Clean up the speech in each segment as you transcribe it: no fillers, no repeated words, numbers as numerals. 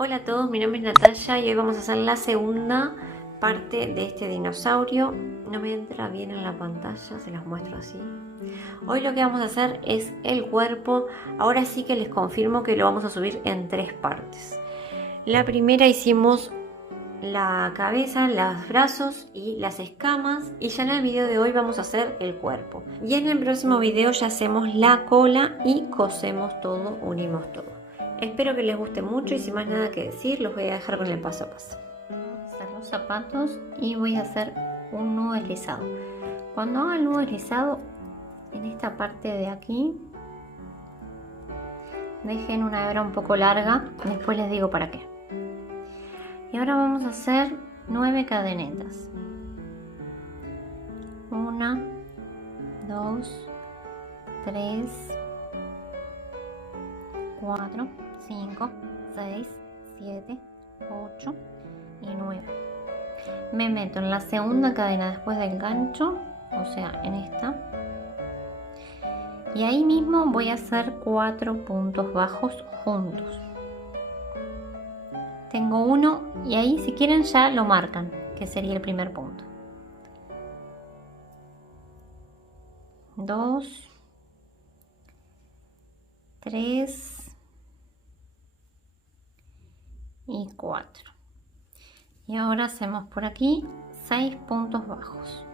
Hola a todos, mi nombre es Natalia y hoy vamos a hacer la segunda parte de este dinosaurio. No me entra bien en la pantalla, se los muestro así. Hoy lo que vamos a hacer es el cuerpo. Ahora sí que les confirmo que lo vamos a subir en 3 partes. La primera hicimos la cabeza, los brazos y las escamas, y ya en el video de hoy vamos a hacer el cuerpo. Y en el próximo video ya hacemos la cola y cosemos todo, unimos todo. Espero que les guste mucho y sin más nada que decir, los voy a dejar con el paso a paso. Vamos a hacer los zapatos y voy a hacer un nudo deslizado. Cuando haga el nudo deslizado, en esta parte de aquí, dejen una hebra un poco larga, después les digo para qué. Y ahora vamos a hacer 9 cadenetas. 1, 2, 3, 4, 5, 6, 7, 8 y 9. Me meto en la segunda cadena después del gancho, o sea, en esta. Y ahí mismo voy a hacer 4 puntos bajos juntos. Tengo uno y ahí si quieren ya lo marcan, que sería el primer punto. 2, 3 y 4. Y ahora hacemos por aquí 6 puntos bajos.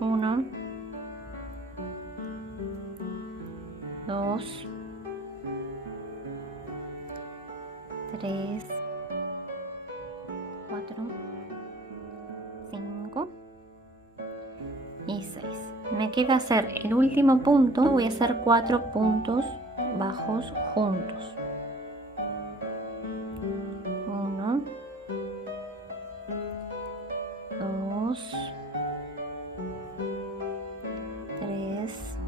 1, 2, 3, 4, 5 y 6. Me queda hacer el último punto. Voy a hacer 4 puntos bajos juntos. 1, 2, 3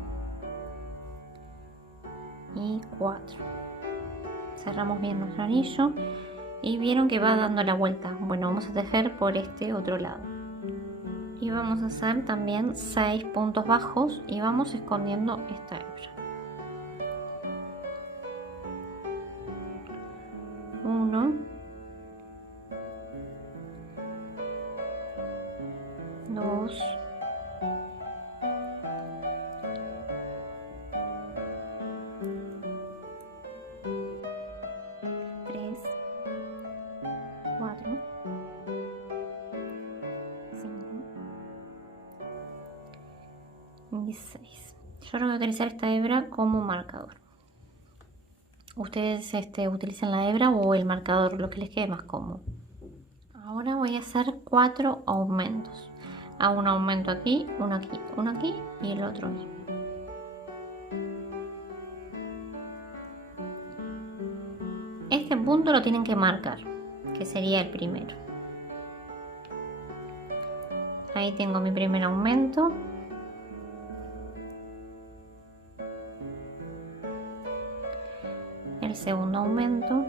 y 4. Cerramos bien nuestro anillo y vieron que va dando la vuelta. Bueno, vamos a tejer por este otro lado y vamos a hacer también 6 puntos bajos y vamos escondiendo esta hebra. 1, 2, 3, 4, 5 y 6. Yo ahora voy a utilizar esta hebra como marcador. Ustedes utilizan la hebra o el marcador, lo que les quede más cómodo. Ahora voy a hacer 4 aumentos. Hago un aumento aquí, uno aquí y el otro aquí. Este punto lo tienen que marcar, que sería el primero. Ahí tengo mi primer aumento. El segundo aumento.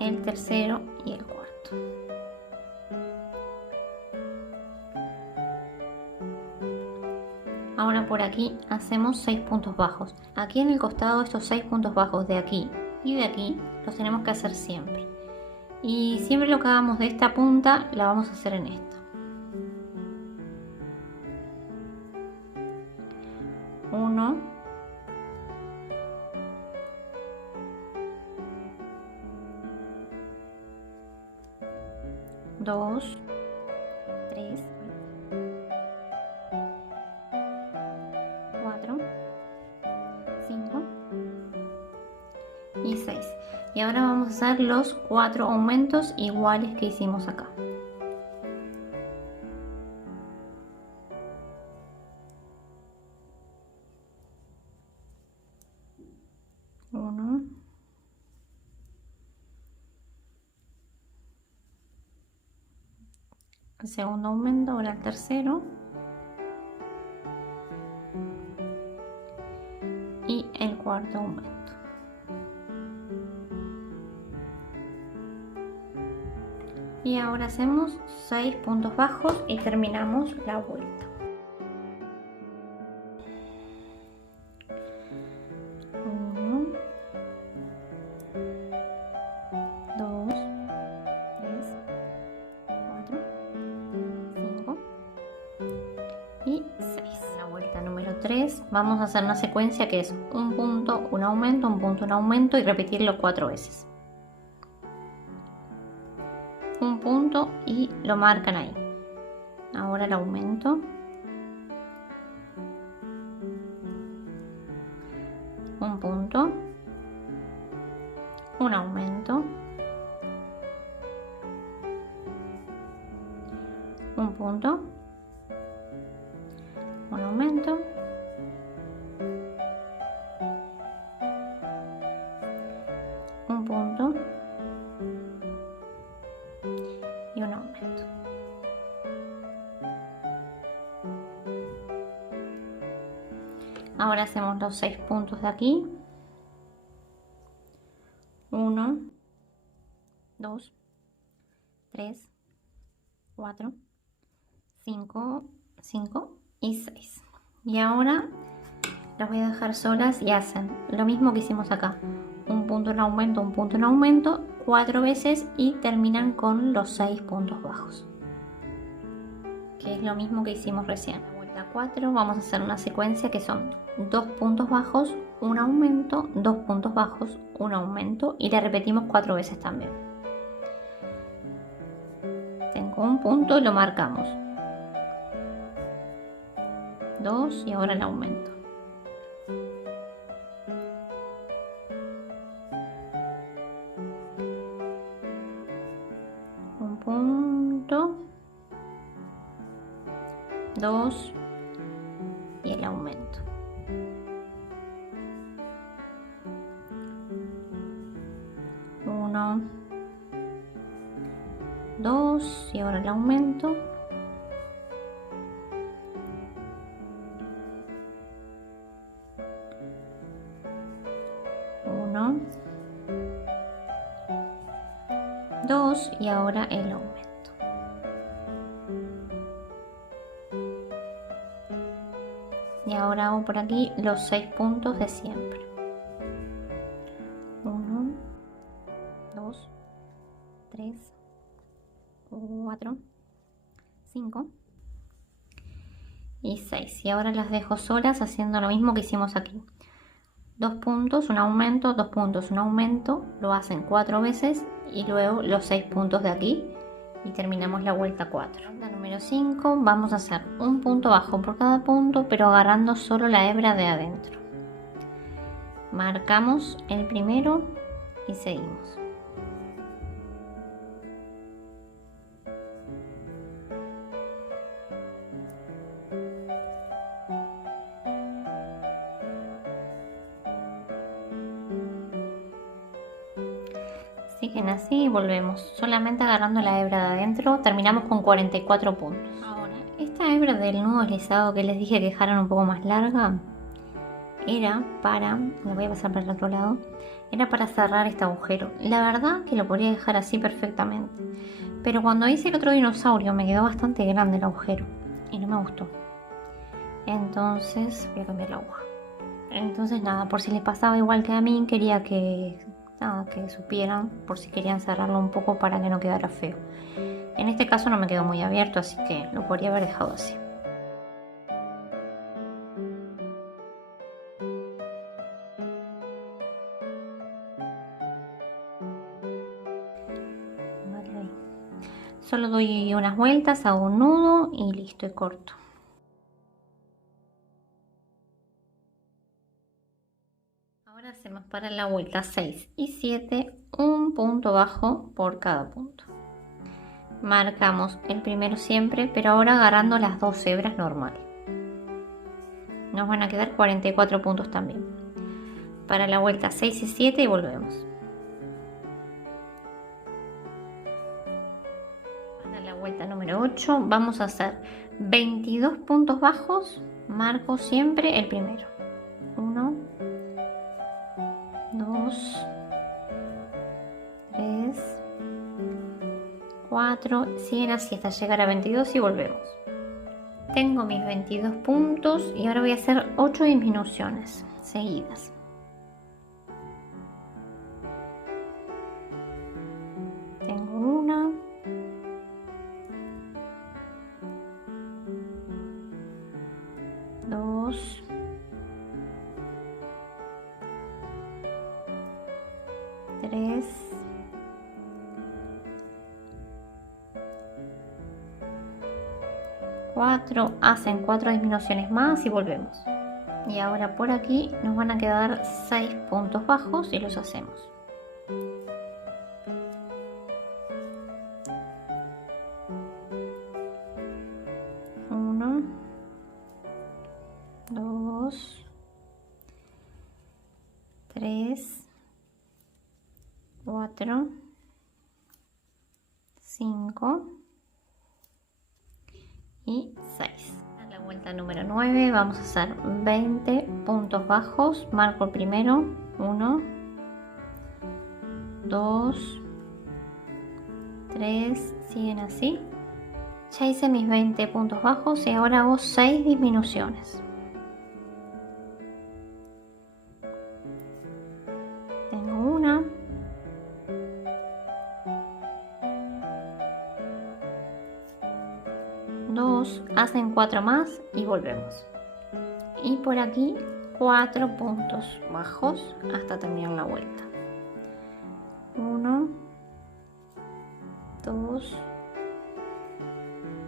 El tercero y el cuarto. Ahora por aquí hacemos 6 puntos bajos. Aquí en el costado estos 6 puntos bajos de aquí y de aquí los tenemos que hacer siempre. Y siempre lo que hagamos de esta punta la vamos a hacer en esta. 1, 2, 3, 4, 5 y 6. Y ahora vamos a hacer los 4 aumentos iguales que hicimos acá. 1, 2, el segundo aumento, ahora el tercero y el cuarto aumento. Y ahora hacemos 6 puntos bajos y terminamos la vuelta. 6. La vuelta número 3 vamos a hacer una secuencia que es un punto, un aumento, un punto, un aumento y repetirlo 4 veces. Un punto y lo marcan ahí. Ahora el aumento. Un punto. Un aumento. Un punto. Un aumento. Un punto. Y un aumento. Ahora hacemos los 6 puntos de aquí. 1, 2, 3, 4, 5, 5 y 6. Y ahora las voy a dejar solas y hacen lo mismo que hicimos acá. Un punto en aumento, un punto en aumento, 4 veces y terminan con los 6 puntos bajos. Que es lo mismo que hicimos recién. La vuelta 4 vamos a hacer una secuencia que son 2 puntos bajos, un aumento, 2 puntos bajos, un aumento y la repetimos 4 veces también. Tengo un punto, lo marcamos. 2 y ahora el aumento. Un punto, 2 y el aumento. Uno, 2 y ahora el aumento. Uno, 2 y ahora el aumento. Y ahora hago por aquí los 6 puntos de siempre. 1, 2, 3, 4, 5 y 6. Y ahora las dejo solas haciendo lo mismo que hicimos aquí. 2 puntos, un aumento, 2 puntos, un aumento. Lo hacen 4 veces y luego los 6 puntos de aquí. Y terminamos la vuelta 4. La número 5 vamos a hacer un punto bajo por cada punto, pero agarrando solo la hebra de adentro. Marcamos el primero y seguimos. Siguen así y volvemos, solamente agarrando la hebra de adentro, terminamos con 44 puntos. Ahora, esta hebra del nudo deslizado que les dije que dejaran un poco más larga, era para, la voy a pasar para el otro lado, era para cerrar este agujero. La verdad que lo podría dejar así perfectamente, pero cuando hice el otro dinosaurio me quedó bastante grande el agujero y no me gustó. Entonces voy a cambiar la aguja. Entonces nada, por si les pasaba igual que a mí, quería que supieran por si querían cerrarlo un poco para que no quedara feo. En este caso no me quedó muy abierto, así que lo podría haber dejado así. Vale, ahí. Solo doy unas vueltas, hago un nudo y listo, y corto. Ahora hacemos para la vuelta 6 y 7 un punto bajo por cada punto. Marcamos el primero siempre, pero ahora agarrando las 2 hebras normal. Nos van a quedar 44 puntos también. Para la vuelta 6 y 7 y volvemos. Para la vuelta número 8 vamos a hacer 22 puntos bajos. Marco siempre el primero. 1, 2, 3, 4, siguen así hasta llegar a 22 y volvemos. Tengo mis 22 puntos y ahora voy a hacer 8 disminuciones seguidas. Tengo una, 2, 3, 4, hacen 4 disminuciones más y volvemos. Y ahora por aquí nos van a quedar 6 puntos bajos y los hacemos. 1, 2, 3, 4, 5 y 6. En la vuelta número 9 vamos a hacer 20 puntos bajos. Marco el primero, 1, 2, 3, siguen así. Ya hice mis 20 puntos bajos y ahora hago 6 disminuciones. Tengo una, dos, hacen 4 más y volvemos. Y por aquí 4 puntos bajos hasta terminar la vuelta. 1, 2,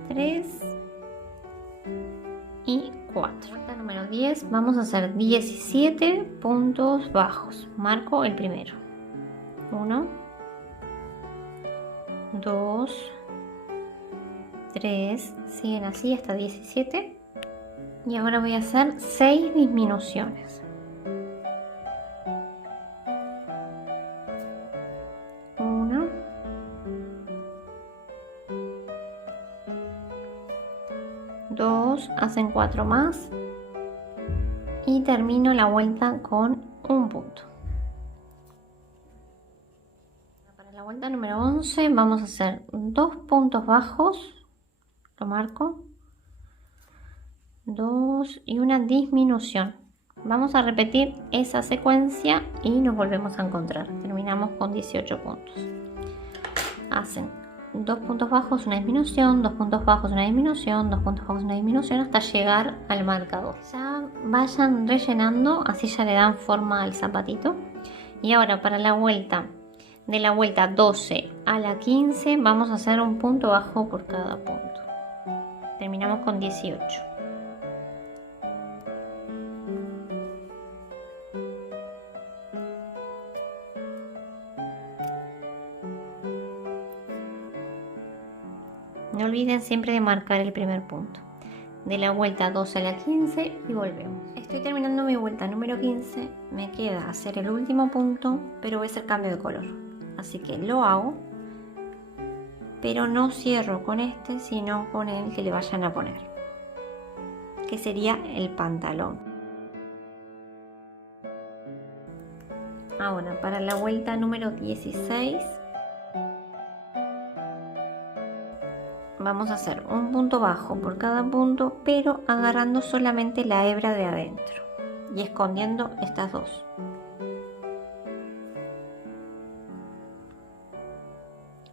3 y 4. Vuelta número 10, vamos a hacer 17 puntos bajos. Marco el primero. 1, 2, 3, siguen así hasta 17. Y ahora voy a hacer 6 disminuciones. 1, 2, hacen 4 más y termino la vuelta con un punto. Para la vuelta número 11 vamos a hacer 2 puntos bajos, lo marco, 2 y una disminución. Vamos a repetir esa secuencia y nos volvemos a encontrar. Terminamos con 18 puntos. Hacen 2 puntos bajos, una disminución, 2 puntos bajos, una disminución, 2 puntos bajos, una disminución hasta llegar al marcador. Ya vayan rellenando, así ya le dan forma al zapatito. Y ahora para la vuelta, de la vuelta 12 a la 15, vamos a hacer un punto bajo por cada punto. Terminamos con 18. No olviden siempre de marcar el primer punto. De la vuelta 12 a la 15 y volvemos. Estoy terminando mi vuelta número 15. Me queda hacer el último punto, pero voy a hacer cambio de color. Así que lo hago, pero no cierro con este, sino con el que le vayan a poner, que sería el pantalón. Ahora, para la vuelta número 16, vamos a hacer un punto bajo por cada punto, pero agarrando solamente la hebra de adentro y escondiendo estas dos.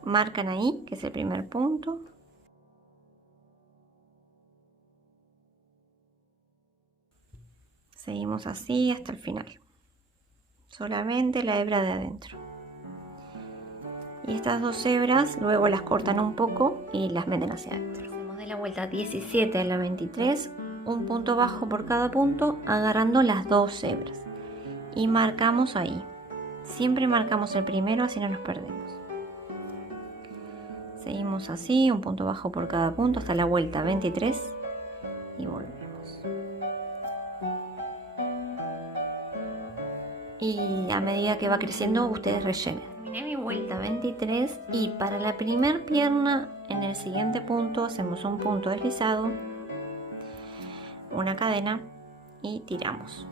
Marcan ahí, que es el primer punto. Seguimos así hasta el final. Solamente la hebra de adentro. Y estas dos hebras luego las cortan un poco y las meten hacia adentro. Hacemos de la vuelta 17 a la 23 un punto bajo por cada punto, agarrando las dos hebras y marcamos ahí. Siempre marcamos el primero, así no nos perdemos. Seguimos así, un punto bajo por cada punto hasta la vuelta 23 y volvemos. Y a medida que va creciendo ustedes rellenen. Terminé mi vuelta 23 y para la primer pierna en el siguiente punto hacemos un punto deslizado, una cadena y tiramos.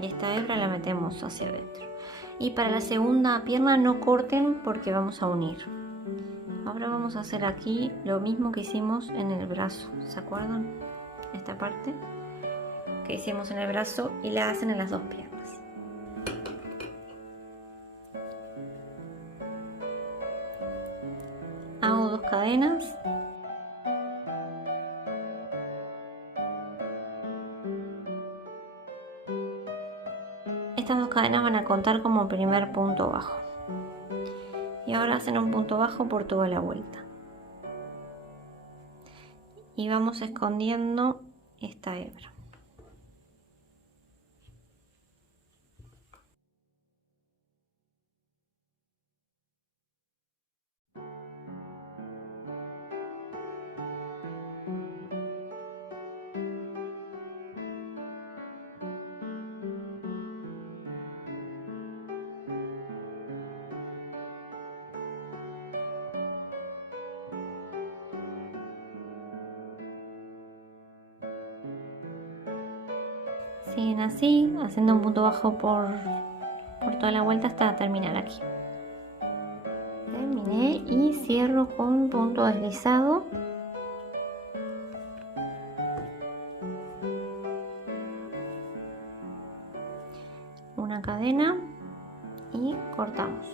Y esta hebra la metemos hacia adentro. Y para la segunda pierna no corten porque vamos a unir. Ahora vamos a hacer aquí lo mismo que hicimos en el brazo. ¿Se acuerdan? Esta parte que hicimos en el brazo y la hacen en las dos piernas. Hago dos cadenas estas 2 cadenas van a contar como primer punto bajo. Y ahora hacen un punto bajo por toda la vuelta. Y vamos escondiendo esta hebra. Siguen así, haciendo un punto bajo por toda la vuelta hasta terminar aquí. Terminé y cierro con punto deslizado. Una cadena y cortamos.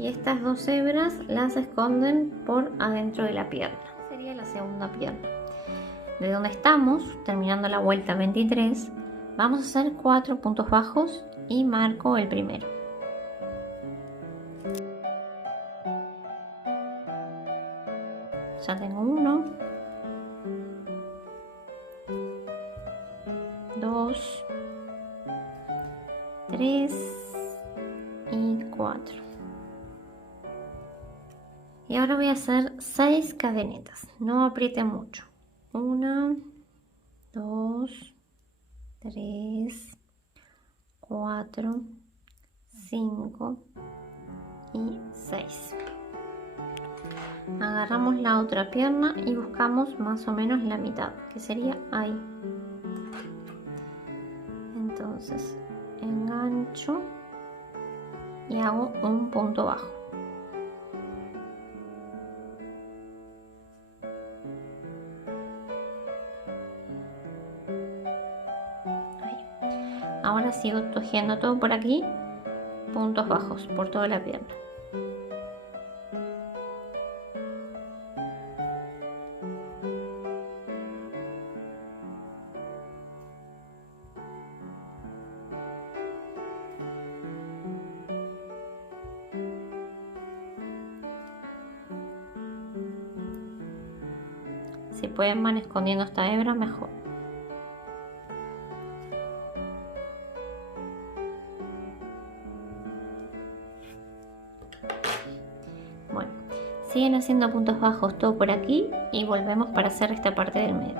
Y estas 2 hebras las esconden por adentro de la pierna. Sería la segunda pierna. De donde estamos, terminando la vuelta 23, vamos a hacer 4 puntos bajos y marco el primero. Ya tengo 1, 2, 3 y 4. Y ahora voy a hacer 6 cadenetas, no apriete mucho. 1, 2, 3, 4, 5 y 6. Agarramos la otra pierna y buscamos más o menos la mitad, que sería ahí. Entonces engancho y hago un punto bajo. Ahora sigo tejiendo todo por aquí, puntos bajos por toda la pierna. Si pueden van escondiendo esta hebra mejor. Bueno, siguen haciendo puntos bajos todo por aquí y volvemos para hacer esta parte del medio.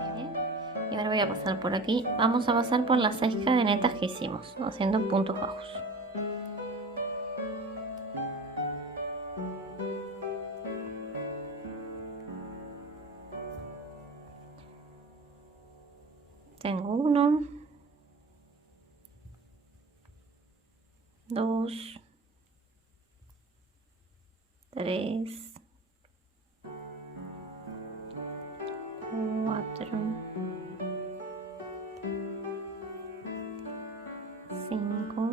Y ahora voy a pasar por aquí. Vamos a pasar por las 6 cadenetas que hicimos, haciendo puntos bajos. Tengo 1, 2, 3, 4, 5,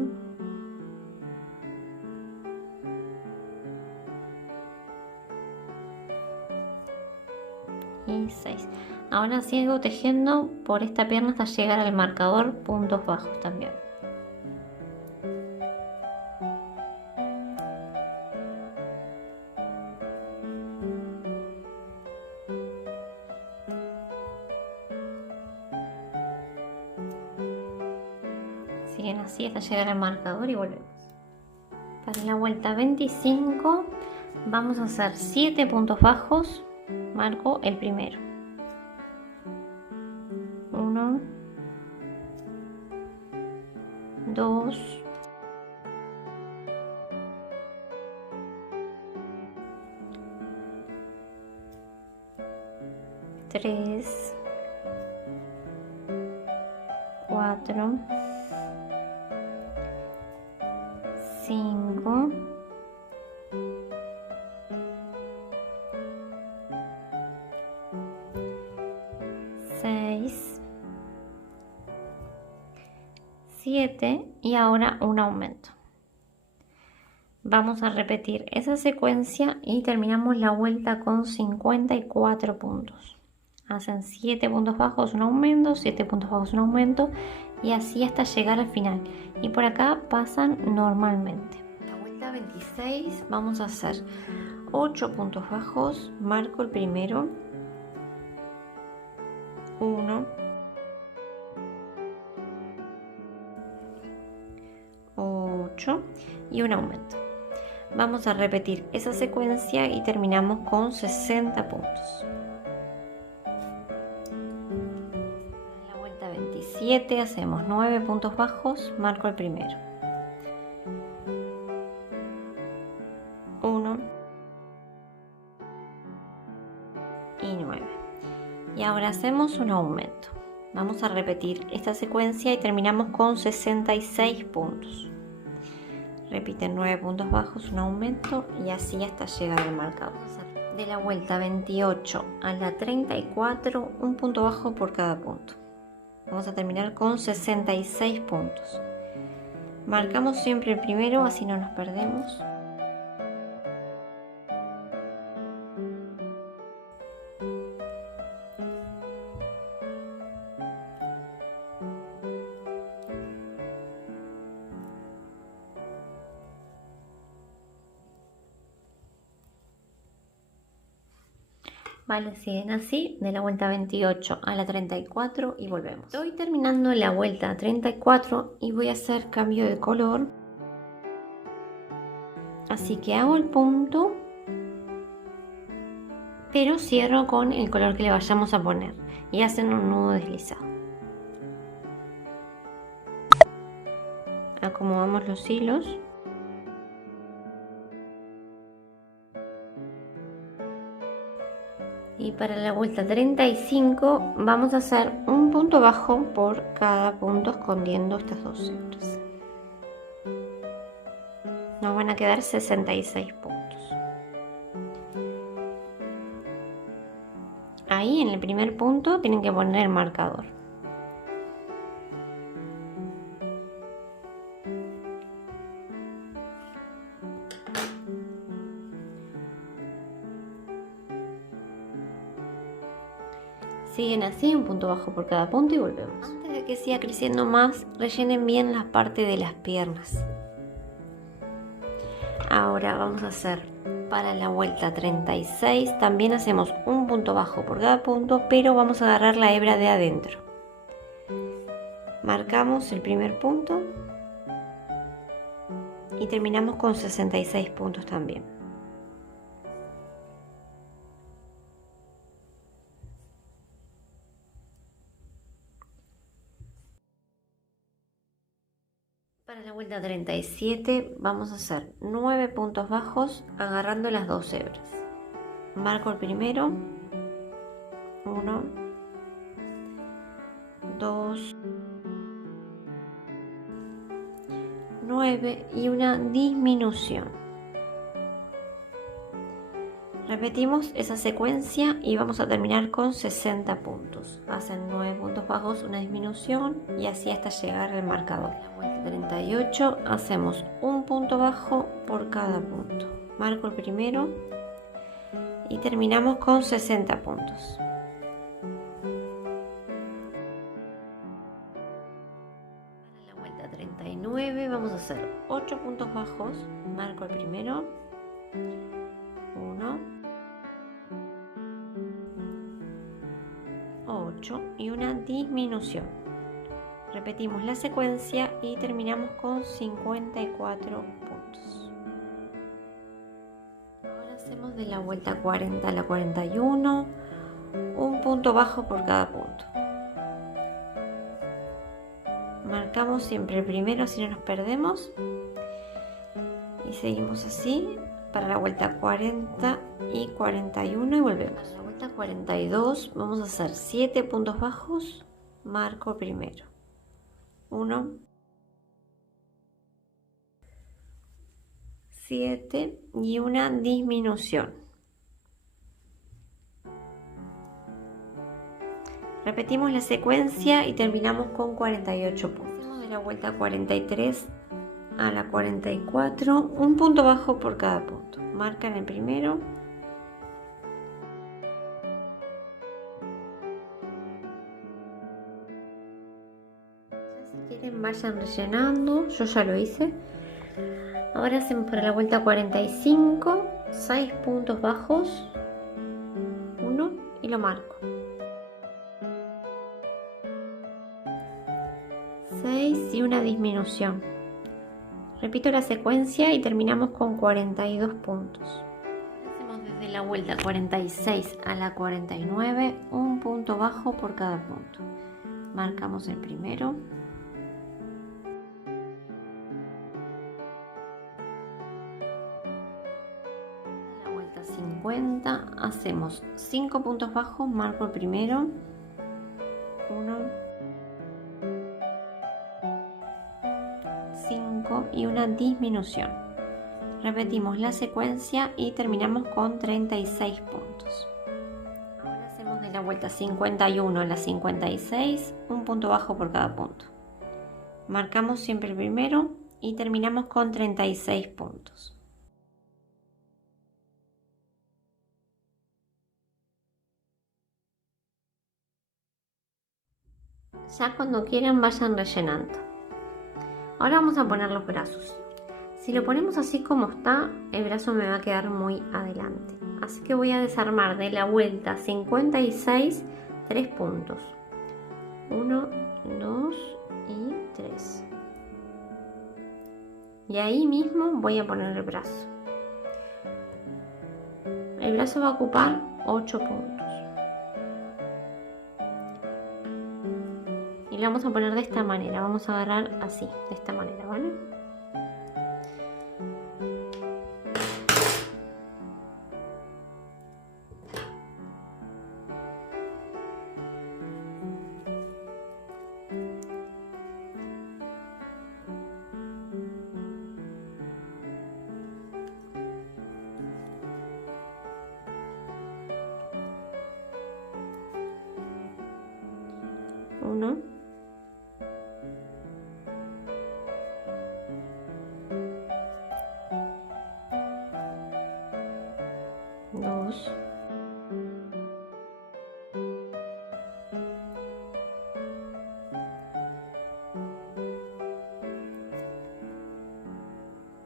6. Ahora sigo tejiendo por esta pierna hasta llegar al marcador puntos bajos también. Siguen así hasta llegar al marcador y volvemos. Para la vuelta 25 vamos a hacer 7 puntos bajos. Marco el primero. 1, 2, 3, 4, 5, 6, 7 y ahora un aumento. Vamos a repetir esa secuencia y terminamos la vuelta con 54 puntos. hacen 7 puntos bajos, un aumento, 7 puntos bajos, un aumento, y así hasta llegar al final. Y por acá pasan normalmente. La vuelta 26 vamos a hacer 8 puntos bajos, marco el primero, 1, 8 y un aumento. Vamos a repetir esa secuencia y terminamos con 60 puntos. En la vuelta 27 hacemos 9 puntos bajos, marco el primero, 1 y 9. Y ahora hacemos un aumento. Vamos a repetir esta secuencia y terminamos con 66 puntos. Repiten 9 puntos bajos, un aumento, y así hasta llegar al marcador. De la vuelta 28 a la 34, un punto bajo por cada punto. Vamos a terminar con 66 puntos. Marcamos siempre el primero, así no nos perdemos. Vale, siguen así de la vuelta 28 a la 34 y volvemos. Estoy terminando la vuelta 34 y voy a hacer cambio de color. Así que hago el punto, pero cierro con el color que le vayamos a poner y hacen un nudo deslizado. Acomodamos los hilos. Y para la vuelta 35 vamos a hacer un punto bajo por cada punto escondiendo estas dos hebras. Nos van a quedar 66 puntos. Ahí en el primer punto tienen que poner el marcador. Siguen así, un punto bajo por cada punto y volvemos. Antes de que siga creciendo más, rellenen bien la parte de las piernas. Ahora vamos a hacer para la vuelta 36, también hacemos un punto bajo por cada punto, pero vamos a agarrar la hebra de adentro. Marcamos el primer punto y terminamos con 66 puntos también. Para la vuelta 37 vamos a hacer 9 puntos bajos agarrando las dos hebras. Marco el primero, 1, 2, 9 y una disminución. Repetimos esa secuencia y vamos a terminar con 60 puntos. Hacen 9 puntos bajos, una disminución y así hasta llegar al marcador. En la vuelta 38 hacemos un punto bajo por cada punto. Marco el primero y terminamos con 60 puntos. Para la vuelta 39 vamos a hacer 8 puntos bajos. Marco el primero, 1, 8 y una disminución. Repetimos la secuencia y terminamos con 54 puntos. Ahora hacemos de la vuelta 40 a la 41 un punto bajo por cada punto. Marcamos siempre el primero, así no nos perdemos, y seguimos así para la vuelta 40 y 41 y volvemos. La vuelta 42 vamos a hacer 7 puntos bajos, marco primero, 1, 7 y una disminución. Repetimos la secuencia y terminamos con 48 puntos. Hacemos de la vuelta 43 a la 44 un punto bajo por cada punto. Marcan el primero, Vayan rellenando, yo ya lo hice. Ahora hacemos para la vuelta 45, 6 puntos bajos, 1 y lo marco. 6 y una disminución. Repito la secuencia y terminamos con 42 puntos. Hacemos desde la vuelta 46 a la 49 un punto bajo por cada punto. Marcamos el primero. A la vuelta 50 hacemos 5 puntos bajos, marco el primero. 1, 5 y una disminución. Repetimos la secuencia y terminamos con 36 puntos. Ahora hacemos de la vuelta 51 a la 56 un punto bajo por cada punto. Marcamos siempre el primero y terminamos con 36 puntos. Ya cuando quieran vayan rellenando. Ahora vamos a poner los brazos. Si lo ponemos así como está, el brazo me va a quedar muy adelante. Así que voy a desarmar de la vuelta 56 3 puntos. 1, 2 y 3. Y ahí mismo voy a poner el brazo. El brazo va a ocupar 8 puntos. Y lo vamos a poner de esta manera. Vamos a agarrar así, de esta manera, ¿vale? Uno, 2,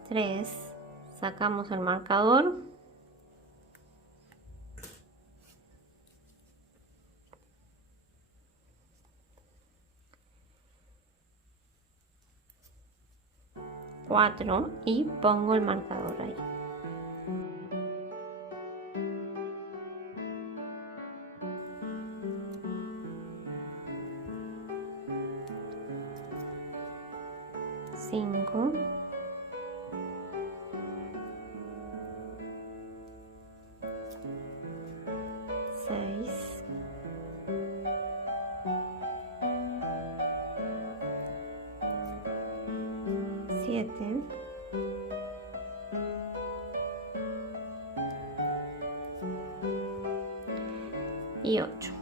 3, sacamos el marcador. 4 y pongo el marcador ahí. Cinco, 6, 7, y 8.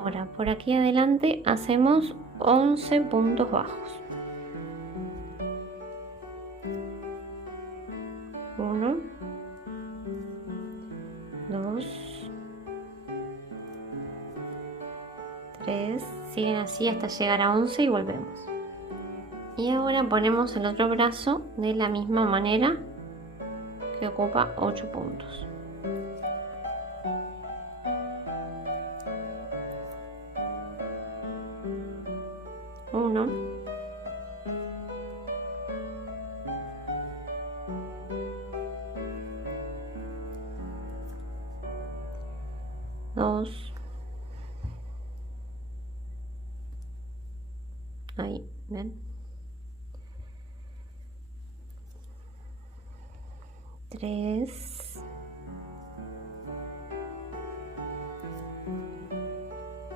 Ahora por aquí adelante hacemos 11 puntos bajos. 1, 2, 3, siguen así hasta llegar a 11 y volvemos. Y ahora ponemos el otro brazo de la misma manera, que ocupa 8 puntos. 1, 2, ahí, ¿ven? 3,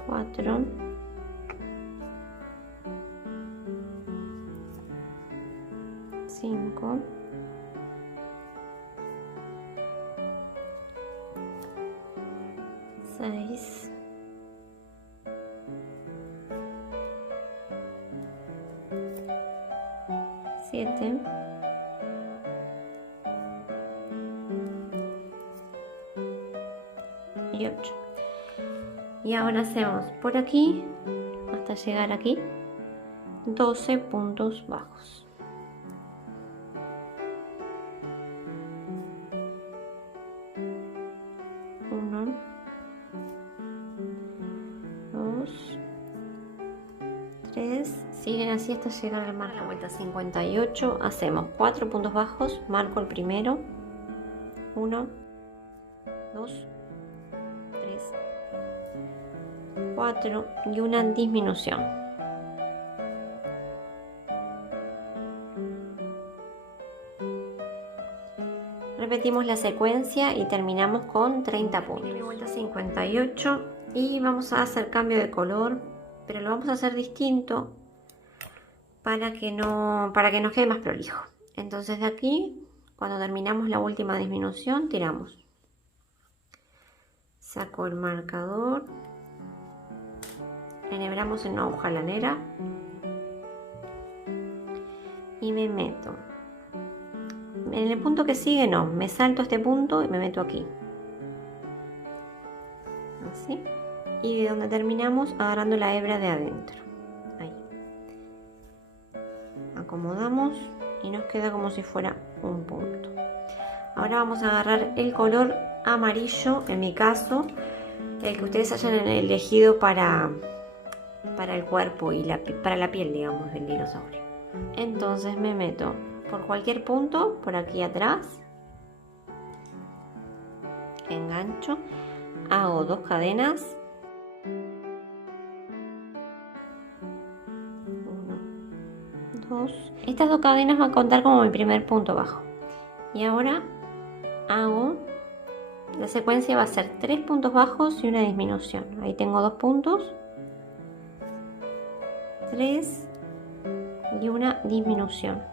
4, 5, 6, 7, y 8. Y ahora hacemos por aquí hasta llegar aquí 12 puntos bajos. Uno, dos, tres. Siguen así hasta llegar al marco. La vuelta 58. Hacemos 4 puntos bajos. Marco el primero. 1, 2, 3, 4 y una disminución. Repetimos la secuencia y terminamos con 30 puntos. Vuelta 58 y vamos a hacer cambio de color, pero lo vamos a hacer distinto para que nos quede más prolijo. Entonces de aquí, cuando terminamos la última disminución, tiramos. Saco el marcador, enhebramos en una aguja lanera y me meto. En el punto que sigue no, me salto este punto y me meto aquí. Así. Y de donde terminamos agarrando la hebra de adentro. Ahí. Acomodamos y nos queda como si fuera un punto. Ahora vamos a agarrar el color amarillo, en mi caso, el que ustedes hayan elegido para el cuerpo y para la piel, digamos, del dinosaurio. Entonces me meto por cualquier punto, por aquí atrás, engancho, hago 2 cadenas, 1, 2, estas 2 cadenas van a contar como mi primer punto bajo. Y ahora hago, la secuencia va a ser 3 puntos bajos y una disminución. Ahí tengo 2 puntos, 3 y una disminución.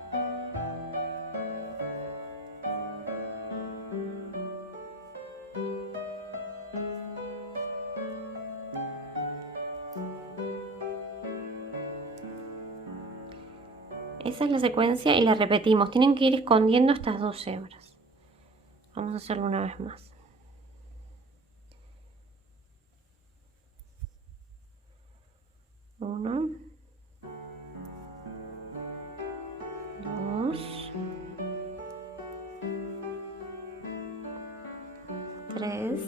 Esa es la secuencia y la repetimos. Tienen que ir escondiendo estas 2 hebras. Vamos a hacerlo una vez más. Uno, 2, 3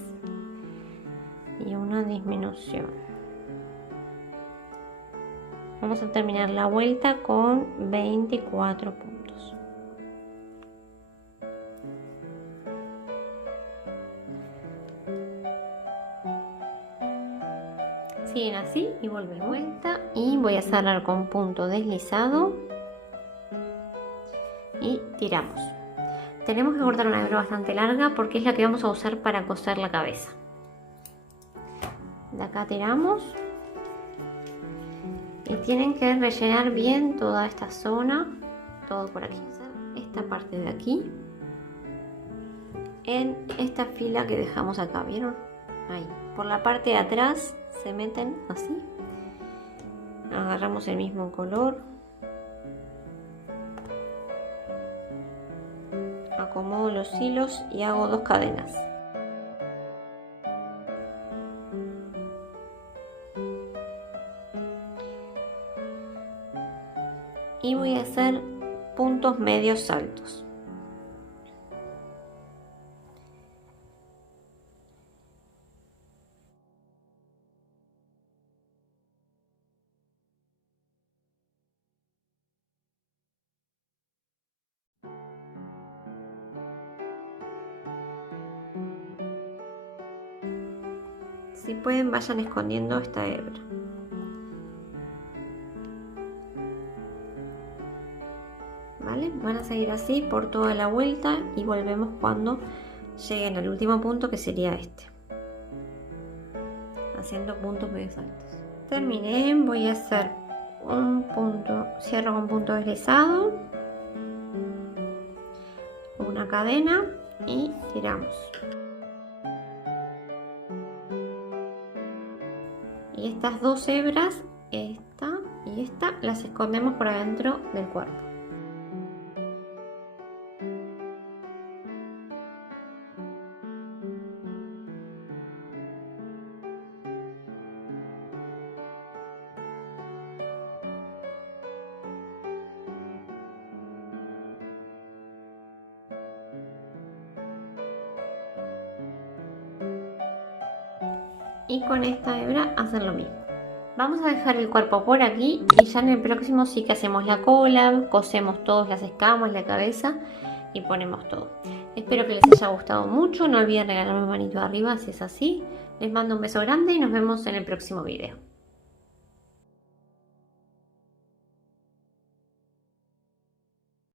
y una disminución. Vamos a terminar la vuelta con 24 puntos. Siguen así y volvemos. Vuelta y voy a cerrar con punto deslizado y tiramos. Tenemos que cortar una hebra bastante larga porque es la que vamos a usar para coser la cabeza. De acá tiramos. Y tienen que rellenar bien toda esta zona, todo por aquí. Esta parte de aquí, en esta fila que dejamos acá, ¿vieron? Ahí, por la parte de atrás se meten así. Agarramos el mismo color. Acomodo los hilos y hago 2 cadenas. Y voy a hacer puntos medios altos. Si pueden, vayan escondiendo esta hebra. ¿Vale? Van a seguir así por toda la vuelta y volvemos cuando lleguen al último punto, que sería este, haciendo puntos medios altos. Terminé, voy a hacer un punto, cierro con punto deslizado, una cadena y tiramos. Y estas 2 hebras, esta y esta, las escondemos por adentro del cuerpo. y con esta hebra hacer lo mismo. Vamos a dejar el cuerpo por aquí y ya en el próximo sí que hacemos la cola, cosemos todas las escamas, la cabeza y ponemos todo. Espero que les haya gustado mucho, no olviden regalarme un manito arriba si es así. Les mando un beso grande y nos vemos en el próximo video.